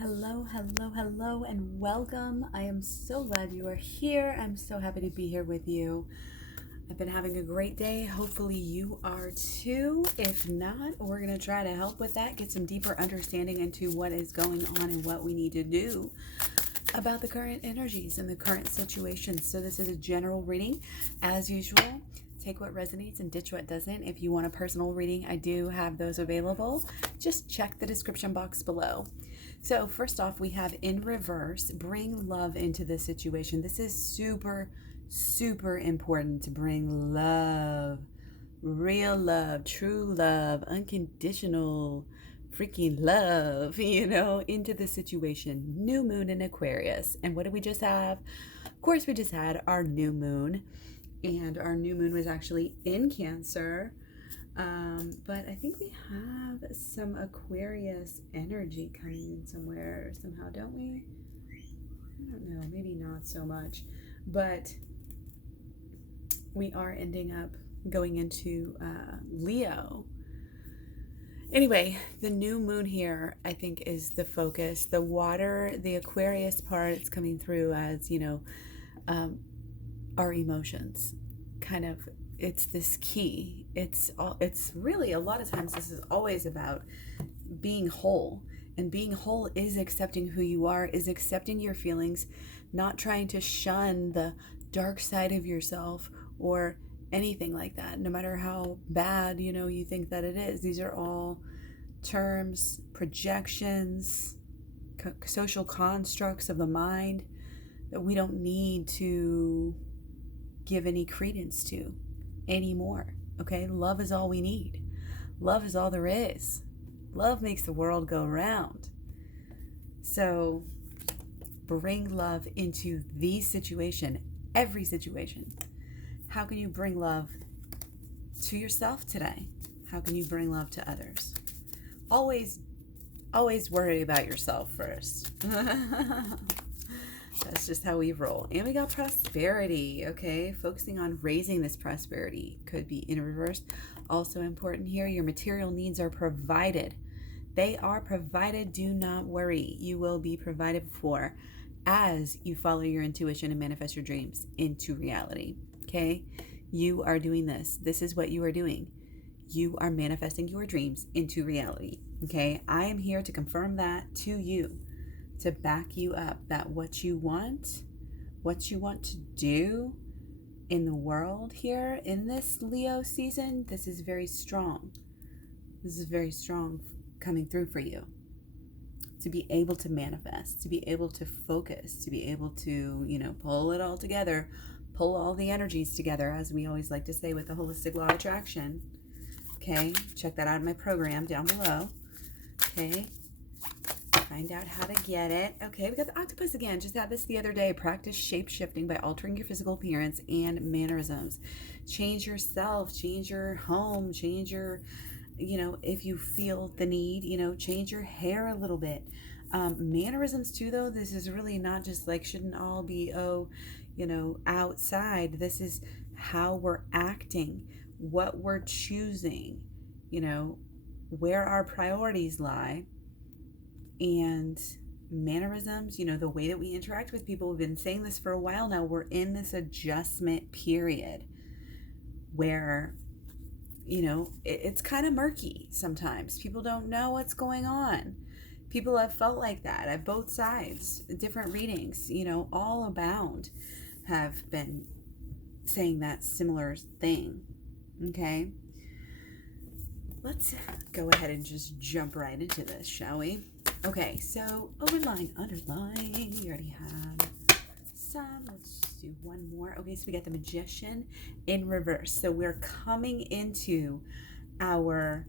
Hello, hello, hello, and welcome. I am so glad you are here. I'm so happy to be here with you. I've been having a great day. Hopefully, you are too. If not, we're going to try to help with that, get some deeper understanding into what is going on and what we need to do about the current energies and the current situations. So, this is a general reading, as usual. Take what resonates and ditch what doesn't. If you want a personal reading, I do have those available. Just check the description box below. So first off, we have in reverse, bring love into this situation. This is super, super important to bring love, real love, true love, unconditional freaking love, into the situation. New moon in Aquarius. And what did we just have? Of course, we just had our new moon. And our new moon was actually in Cancer. But I think we have some Aquarius energy coming in somewhere somehow, don't we? I don't know, maybe not so much. But we are ending up going into Leo. Anyway, the new moon here, I think, is the focus. The water, the Aquarius part, it's coming through as, our emotions. Kind of, it's this key. It's really, a lot of times this is always about being whole. And being whole is accepting who you are, is accepting your feelings, not trying to shun the dark side of yourself or anything like that, no matter how bad, you think that it is. These are all terms, projections, social constructs of the mind that we don't need to give any credence to anymore. Okay, love is all we need. Love is all there is. Love makes the world go round. So bring love into the situation, every situation. How can you bring love to yourself today? How can you bring love to others? Always worry about yourself first. That's just how we roll. And we got prosperity, okay? Focusing on raising this prosperity could be in reverse. Also important here, your material needs are provided. They are provided. Do not worry. You will be provided for as you follow your intuition and manifest your dreams into reality, okay? You are doing this. This is what you are doing. You are manifesting your dreams into reality, okay? I am here to confirm that to you, to back you up, that what you want to do in the world here in this Leo season, this is very strong. This is very strong coming through for you. To be able to manifest, to be able to focus, to be able to, pull it all together, pull all the energies together, as we always like to say with the holistic law of attraction. Okay, check that out in my program down below. Okay. Find out how to get it. Okay, we got the octopus again. Just had this the other day. Practice shape-shifting by altering your physical appearance and mannerisms. Change yourself, change your home, change your, if you feel the need, change your hair a little bit. Mannerisms too, though, this is really not just like, shouldn't all be, outside. This is how we're acting, what we're choosing, where our priorities lie. And mannerisms, the way that we interact with people, we've been saying this for a while now. We're in this adjustment period where, it's kind of murky sometimes. People don't know what's going on. People have felt like that at both sides. Different readings, all abound have been saying that similar thing. Okay. Let's go ahead and just jump right into this, shall we? Okay, so underline, we already had some. Let's do one more. Okay, so we got the Magician in reverse. So we're coming into our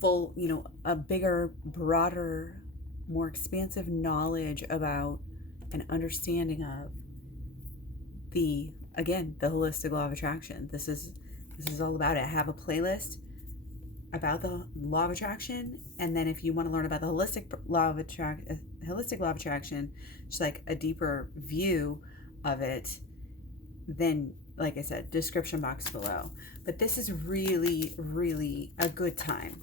full, a bigger, broader, more expansive knowledge about and understanding of the holistic law of attraction. This is all about it. I have a playlist about the law of attraction, and then if you want to learn about the holistic law of attraction, just like a deeper view of it, then like I said, description box below. But this is really, really a good time,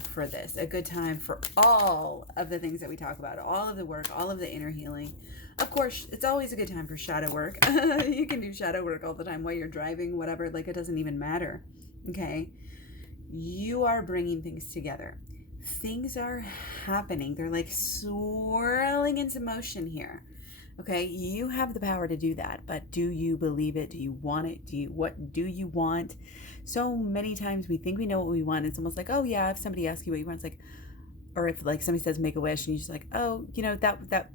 for this. A good time for all of the things that we talk about, all of the work, all of the inner healing. Of course, it's always a good time for shadow work. You can do shadow work all the time while you're driving, whatever. Like, it doesn't even matter. Okay? You are bringing things together. Things are happening. They're like swirling into motion here. Okay, you have the power to do that, but do you believe it? Do you want it? What do you want? So many times we think we know what we want. It's almost like, oh yeah, if somebody asks you what you want, it's like, or if like somebody says make a wish and you're just like, oh, that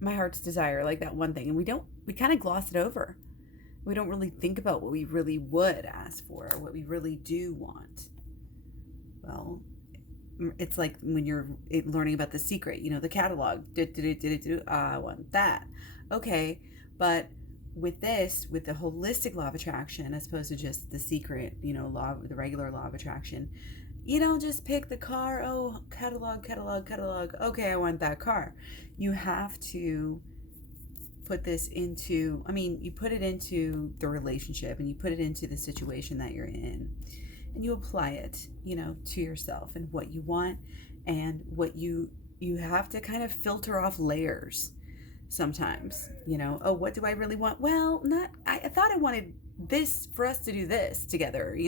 my heart's desire, like that one thing. And we kind of gloss it over. We don't really think about what we really would ask for or what we really do want. Well, it's like when you're learning about The Secret, the catalog. I want that. Okay, but with the holistic law of attraction, as opposed to just The Secret, the regular law of attraction, you don't just pick the car. Oh, catalog. Okay, I want that car. You have to put this into, you put it into the relationship and you put it into the situation that you're in. And you apply it, to yourself and what you want and what you have to kind of filter off layers sometimes, oh, what do I really want? Well, I thought I wanted this for us to do this together,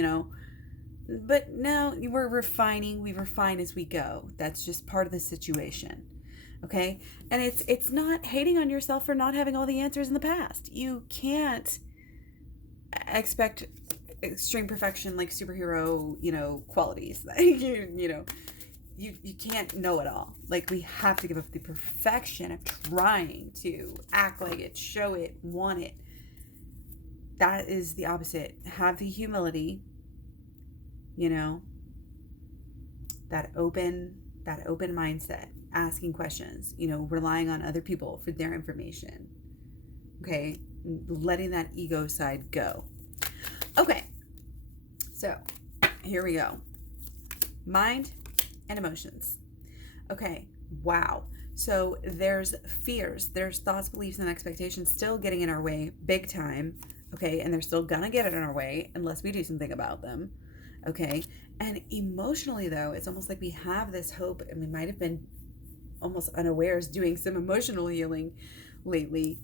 but now we refine as we go. That's just part of the situation. Okay. And it's not hating on yourself for not having all the answers in the past. You can't expect extreme perfection, like superhero, qualities. You can't know it all. Like, we have to give up the perfection of trying to act like it, show it, want it. That is the opposite. Have the humility, that open mindset, asking questions, relying on other people for their information. Okay, letting that ego side go. Okay, so here we go. Mind and emotions. Okay, wow. So there's fears, there's thoughts, beliefs, and expectations still getting in our way big time. Okay, and they're still gonna get in our way unless we do something about them. Okay, and emotionally though, it's almost like we have this hope, and we might have been almost unawares doing some emotional healing lately,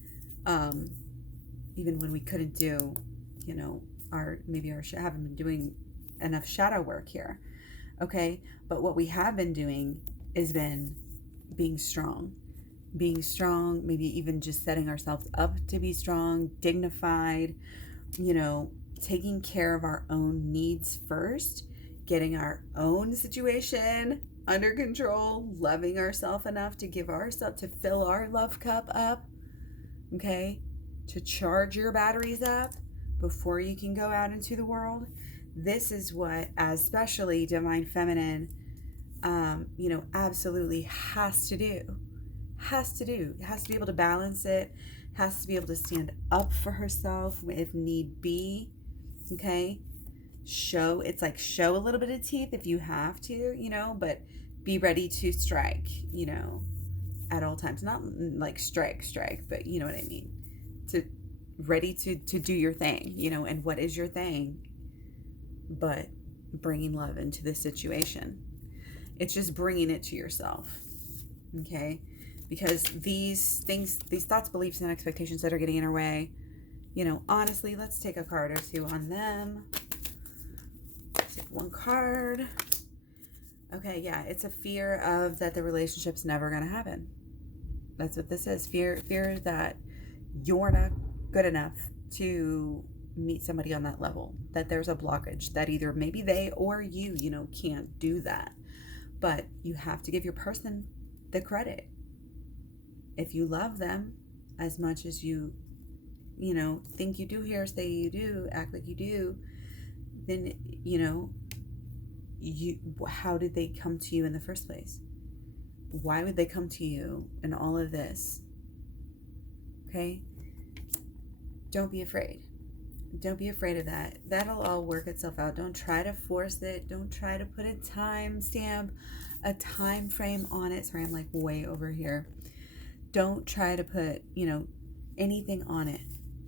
even when we couldn't do, haven't been doing enough shadow work here. Okay, but what we have been doing is been being strong, maybe even just setting ourselves up to be strong, dignified, taking care of our own needs first, getting our own situation under control, loving ourselves enough to to fill our love cup up, okay, to charge your batteries up before you can go out into the world. This is what, especially Divine Feminine, absolutely has to do. Has to be able to balance it, has to be able to stand up for herself if need be, okay? Show a little bit of teeth if you have to, but be ready to strike, at all times. Not like strike, but you know what I mean. Ready to do your thing, and what is your thing? But bringing love into the situation. It's just bringing it to yourself, okay? Because these thoughts, beliefs, and expectations that are getting in our way, honestly, let's take a card or two on them. Take one card. Okay, yeah, it's a fear of that the relationship's never going to happen. That's what this is. Fear that you're not good enough to meet somebody on that level, that there's a blockage, that either maybe they or you, can't do that. But you have to give your person the credit. If you love them as much as you think you do here, say you do, act like you do, then, how did they come to you in the first place? Why would they come to you in all of this? Okay? Don't be afraid. Don't be afraid of that. That'll all work itself out. Don't try to force it. Don't try to put a time stamp, a time frame on it. Sorry, I'm like way over here. Don't try to put, anything on it.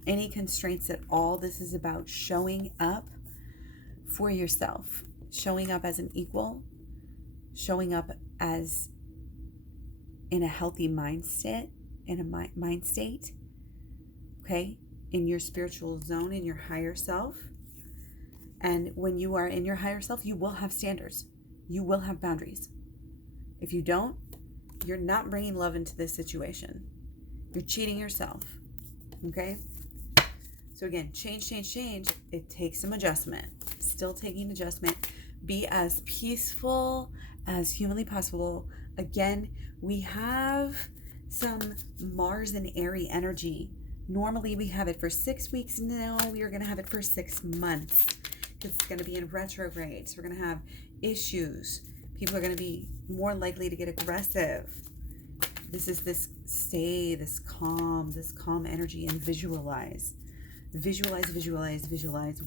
any constraints at all. This is about showing up for yourself, showing up as an equal, showing up as in a healthy mindset, in a mind state, okay, in your spiritual zone, in your higher self. And when you are in your higher self, you will have standards. You will have boundaries. If you don't, you're not bringing love into this situation. You're cheating yourself, okay? So again, change. It takes some adjustment. Still taking adjustment. Be as peaceful as humanly possible. Again, we have some Mars and Aries energy. Normally we have it for 6 weeks. Now we are going to have it for 6 months. It's going to be in retrograde. So we're going to have issues. People are going to be more likely to get aggressive. This is this calm energy, and visualize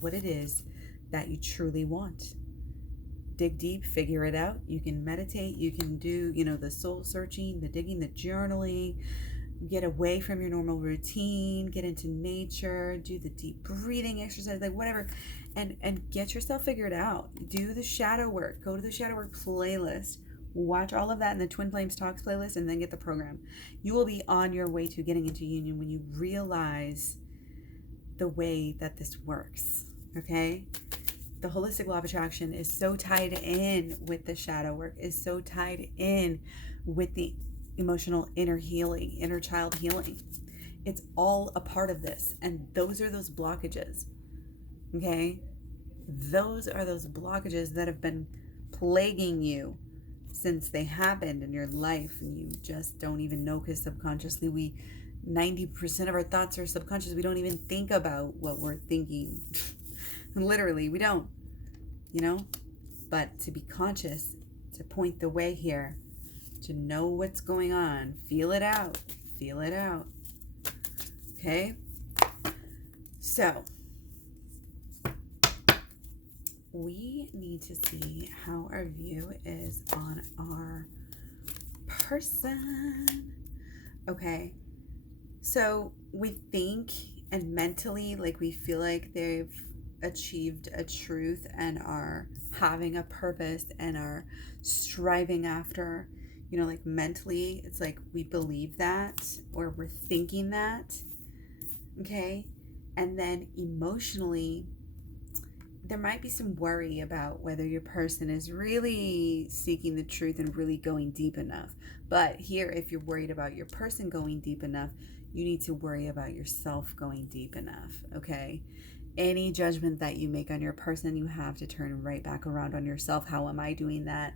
what it is that you truly want. Dig deep, figure it out. You can meditate, you can do, the soul searching, the digging, the journaling, get away from your normal routine, get into nature, do the deep breathing exercise, like whatever, and get yourself figured out. Do the shadow work. Go to the shadow work playlist. Watch all of that in the Twin Flames Talks playlist, and then get the program. You will be on your way to getting into union when you realize the way that this works, okay? The holistic law of attraction is so tied in with the shadow work, is so tied in with the emotional inner healing, inner child healing. It's all a part of this. And those are those blockages, okay? Those are those blockages that have been plaguing you since they happened in your life, and you just don't even know, because subconsciously 90% of our thoughts are subconscious. We don't even think about what we're thinking. Literally, we don't, but to be conscious, to point the way here, to know what's going on, feel it out, okay? So we need to see how our view is on our person. Okay, so we think and mentally, like, we feel like they've achieved a truth and are having a purpose and are striving after, like mentally, it's like we believe that, or we're thinking that, okay? And then emotionally, there might be some worry about whether your person is really seeking the truth and really going deep enough. But here, if you're worried about your person going deep enough, you need to worry about yourself going deep enough, okay? Any judgment that you make on your person, you have to turn right back around on yourself. How am I doing that?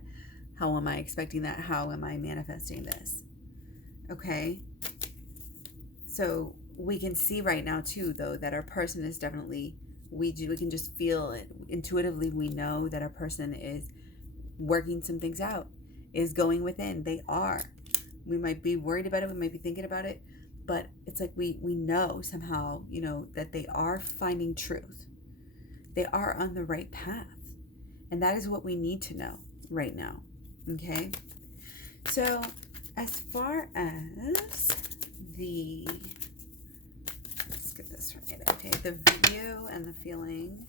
How am I expecting that? How am I manifesting this? Okay? So we can see right now too, though, that our person is definitely, we can just feel it intuitively. We know that our person is working some things out, is going within. They are. We might be worried about it. We might be thinking about it, but it's like we know somehow, that they are finding truth. They are on the right path. And that is what we need to know right now. Okay? So as far as let's get this right. Okay, the view and the feeling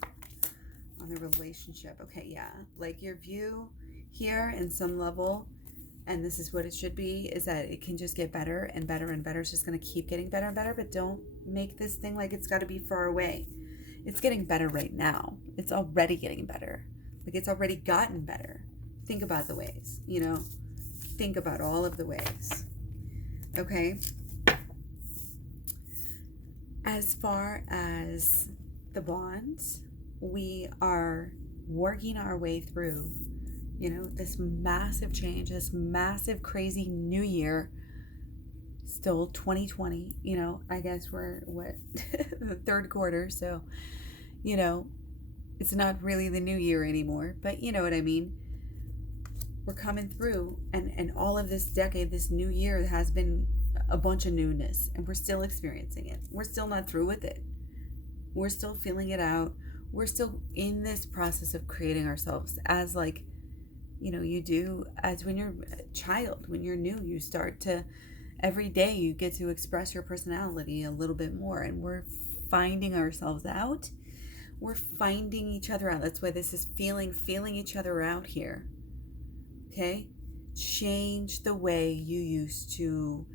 on the relationship. Okay, yeah. Like your view here in some level, and this is what it should be, is that it can just get better and better and better. It's just going to keep getting better and better, but don't make this thing like it's got to be far away. It's getting better right now. It's already getting better. Like, it's already gotten better. Think about the ways, think about all of the ways. Okay. As far as the bonds, we are working our way through, this massive change, this massive, crazy new year. Still 2020, I guess we're the third quarter. So, it's not really the new year anymore, but you know what I mean? We're coming through, and all of this decade, this new year has been a bunch of newness, and we're still experiencing it. We're still not through with it. We're still feeling it out. We're still in this process of creating ourselves as, like, you do as when you're a child, when you're new, you start to, every day you get to express your personality a little bit more, and we're finding ourselves out. We're finding each other out. That's why this is feeling each other out here. Okay? Change the way you used to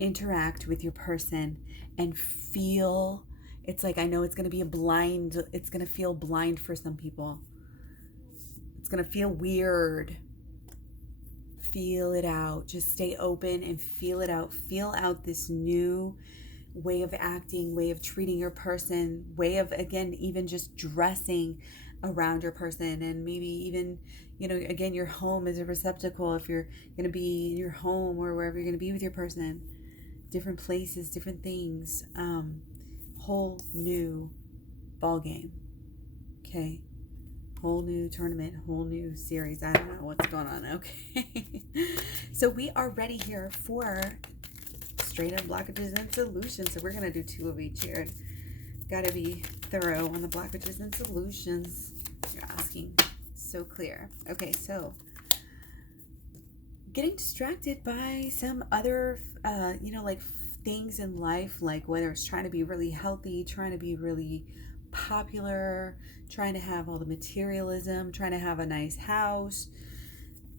interact with your person and feel. It's like, I know it's going to be it's going to feel blind for some people. It's going to feel weird. Feel it out. Just stay open and feel it out. Feel out this new way of acting, way of treating your person, way of, again, even just dressing around your person. And maybe even, again, your home is a receptacle. If you're going to be in your home or wherever you're going to be with your person, different places, different things, whole new ball game. Okay. Whole new tournament, whole new series. I don't know what's going on. Okay. So we are ready here for straight up blockages and solutions. So we're going to do 2 of each here. Got to be thorough on the blockages and solutions. You're asking. So clear. Okay. So getting distracted by some other, like things in life, like whether it's trying to be really healthy, trying to be really popular, trying to have all the materialism, trying to have a nice house.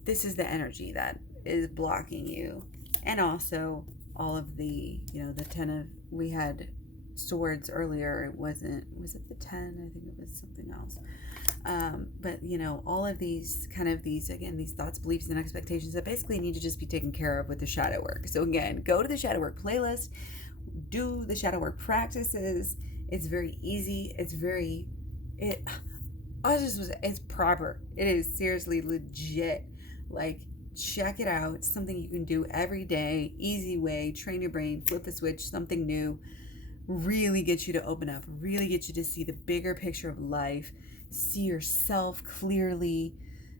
This is the energy that is blocking you. And also all of the, the 10 of, we had swords earlier. Was it the 10? I think it was something else. But all of these these thoughts, beliefs, and expectations that basically need to just be taken care of with the shadow work. So again, go to the shadow work playlist, do the shadow work practices. It's very easy. It's proper. It is seriously legit. Like, check it out. It's something you can do every day. Easy way. Train your brain. Flip the switch. Something new. Really get you to open up. Really get you to see the bigger picture of life. See yourself clearly.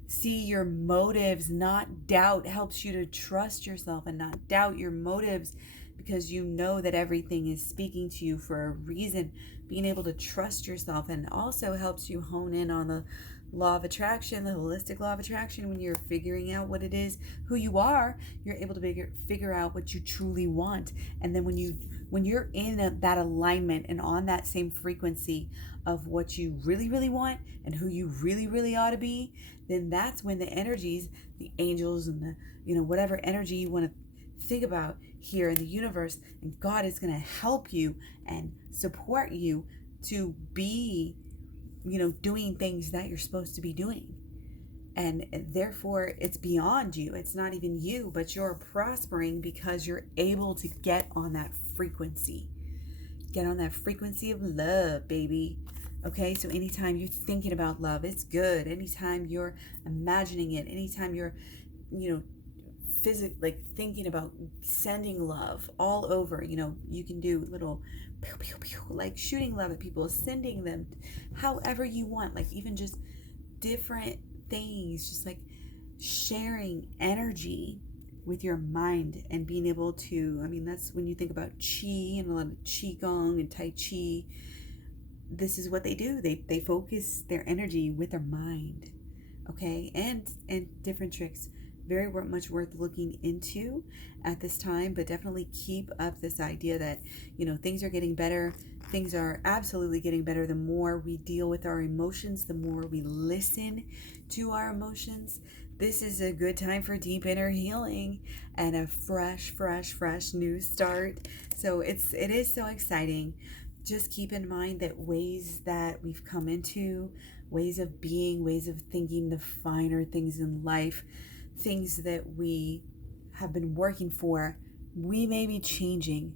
See your motives, not doubt. Helps you to trust yourself and not doubt your motives, because you know that everything is speaking to you for a reason. Being able to trust yourself, and also helps you hone in on the law of attraction, the holistic law of attraction. When you're figuring out what it is, who you are, you're able to figure out what you truly want. And then when you're in that alignment and on that same frequency of what you really, really want and who you really, really ought to be, then that's when the energies, the angels and the, whatever energy you want to think about here in the universe, and God is going to help you and support you to be, doing things that you're supposed to be doing. And therefore it's beyond you. It's not even you, but you're prospering because you're able to get on that frequency. Get on that frequency of love, baby. Okay, so anytime you're thinking about love, it's good. Anytime you're imagining it, anytime you're, thinking about sending love all over, you can do little pew, pew, pew, like shooting love at people, sending them however you want, like even just different things, just like sharing energy with your mind and being able to, that's when you think about chi and a lot of qigong and tai chi. This is what they do. They focus their energy with their mind. Okay, and different tricks. Very much worth looking into at this time, but definitely keep up this idea that, things are getting better. Things are absolutely getting better. The more we deal with our emotions, the more we listen to our emotions. This is a good time for deep inner healing and a fresh new start. So it is so exciting. Just keep in mind that ways that we've come into, ways of being, ways of thinking, the finer things in life, things that we have been working for, we may be changing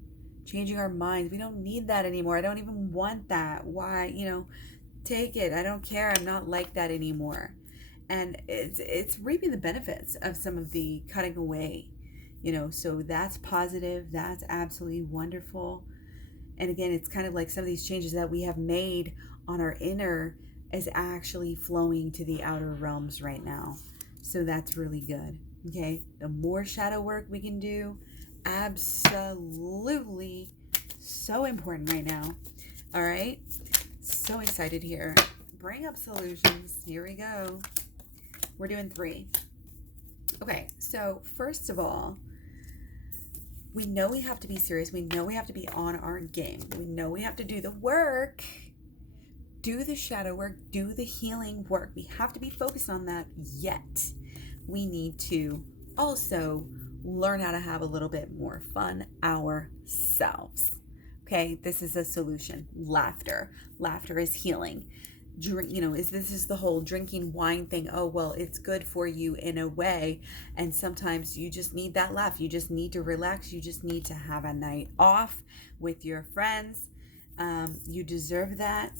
our minds. We don't need that anymore. I don't even want that. Why? Take it. I don't care. I'm not like that anymore. And it's reaping the benefits of some of the cutting away, so that's positive. That's absolutely wonderful. And again, it's kind of like some of these changes that we have made on our inner is actually flowing to the outer realms right now. So that's really good. Okay. The more shadow work we can do, absolutely so important right now. All right. So excited here. Bring up solutions. Here we go. We're doing 3. Okay. So first of all, we know we have to be serious. We know we have to be on our game. We know we have to do the work, do the shadow work, do the healing work. We have to be focused on that, yet we need to also learn how to have a little bit more fun ourselves. Okay, this is a solution. Laughter. Laughter is healing. This is the whole drinking wine thing. Oh, well, it's good for you in a way. And sometimes you just need that laugh. You just need to relax. You just need to have a night off with your friends. You deserve that.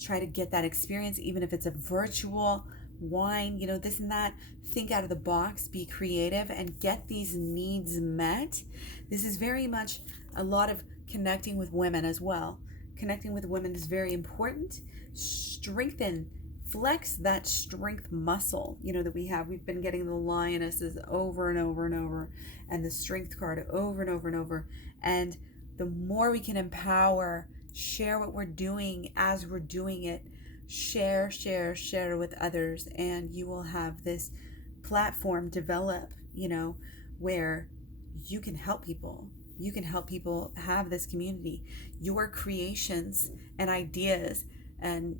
Try to get that experience, even if it's a virtual wine, this and that. Think out of the box, be creative, and get these needs met. This is very much a lot of connecting with women as well. Connecting with women is very important. Flex that strength muscle, that we have. We've been getting the lionesses over and over and over, and the strength card over and over and over. And the more we can empower, share what we're doing as we're doing it, share with others, and you will have this platform develop, where you can help people. You can help people have this community. Your creations and ideas, and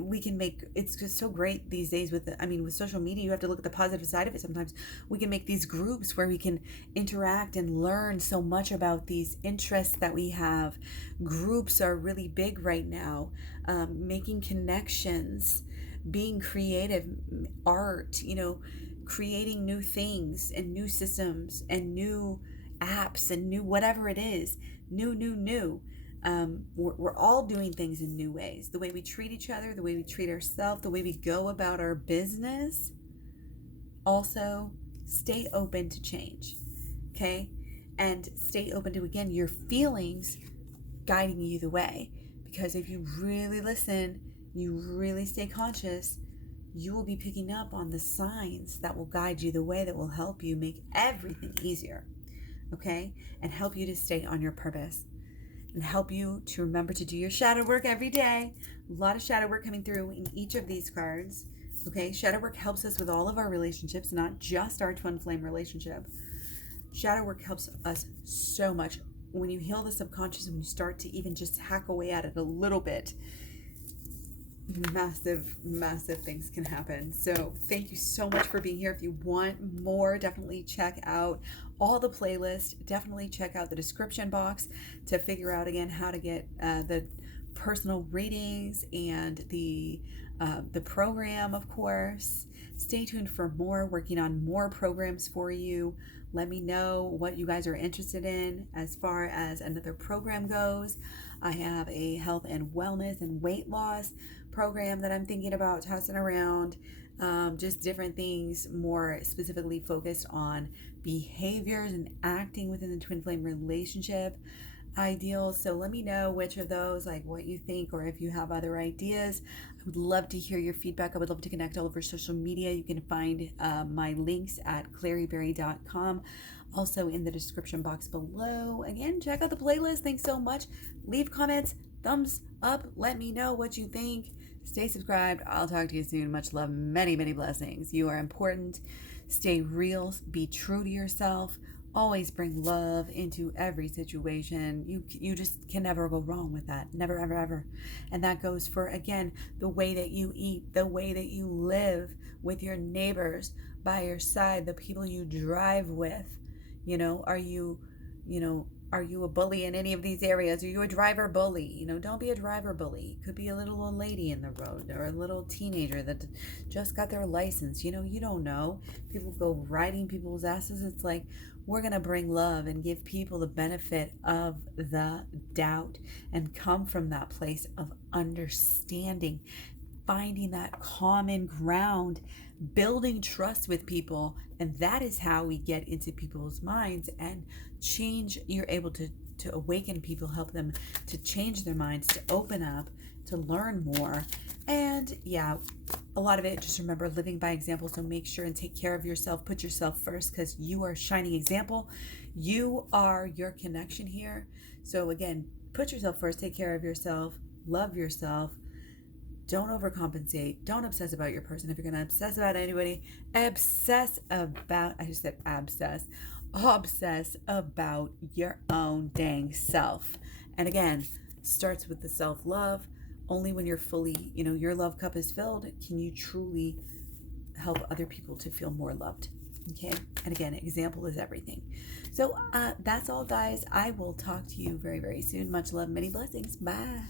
we can make, it's just so great these days with social media. You have to look at the positive side of it. Sometimes we can make these groups where we can interact and learn so much about these interests that we have. Groups are really big right now. Making connections, being creative, art, creating new things and new systems and new apps and new whatever it is, new. We're all doing things in new ways. The way we treat each other, the way we treat ourselves, the way we go about our business. Also, stay open to change, okay? And stay open to, again, your feelings guiding you the way. Because if you really listen, you really stay conscious, you will be picking up on the signs that will guide you the way, that will help you make everything easier, okay? And help you to stay on your purpose. And help you to remember to do your shadow work every day. A lot of shadow work coming through in each of these cards. Okay, shadow work helps us with all of our relationships, not just our twin flame relationship. Shadow work helps us so much. When you heal the subconscious, when you start to even just hack away at it a little bit, massive things can happen. So thank you so much for being here. If you want more, definitely check out all the playlists. Definitely check out the description box to figure out again how to get the personal readings and the program, of course. Stay tuned for more, working on more programs for you. Let me know what you guys are interested in as far as another program goes. I have a health and wellness and weight loss program that I'm thinking about tossing around. Just different things more specifically focused on behaviors and acting within the twin flame relationship ideals. So let me know which of those, like what you think, or if you have other ideas. I would love to hear your feedback. I would love to connect all over social media. You can find my links at Klaireeberry.com, also in the description box below. Again, check out the playlist. Thanks so much. Leave comments, thumbs up. Let me know what you think. Stay subscribed. I'll talk to you soon. Much love. Many blessings. You are important. Stay real. Be true to yourself. Always bring love into every situation. You just can never go wrong with that. Never, ever. And that goes for, again, the way that you eat, the way that you live with your neighbors, by your side, the people you drive with. Are you a bully in any of these areas? Are you a driver bully? Don't be a driver bully. Could be a little old lady in the road, or a little teenager that just got their license. You don't know. People go riding people's asses. It's like, we're going to bring love and give people the benefit of the doubt and come from that place of understanding, finding that common ground, building trust with people. And that is how we get into people's minds and change. You're able to awaken people, help them to change their minds, to open up, to learn more. And yeah, a lot of it, just remember, living by example. So make sure and take care of yourself. Put yourself first, because you are a shining example. You are your connection here. So again, put yourself first. Take care of yourself. Love yourself. Don't overcompensate. Don't obsess about your person. If you're going to obsess about anybody, obsess about, I just said abscess, obsess about your own dang self. And again, starts with the self-love. Only when you're fully, your love cup is filled can you truly help other people to feel more loved. Okay. And again, example is everything. So that's all, guys. I will talk to you very, very soon. Much love, many blessings. Bye.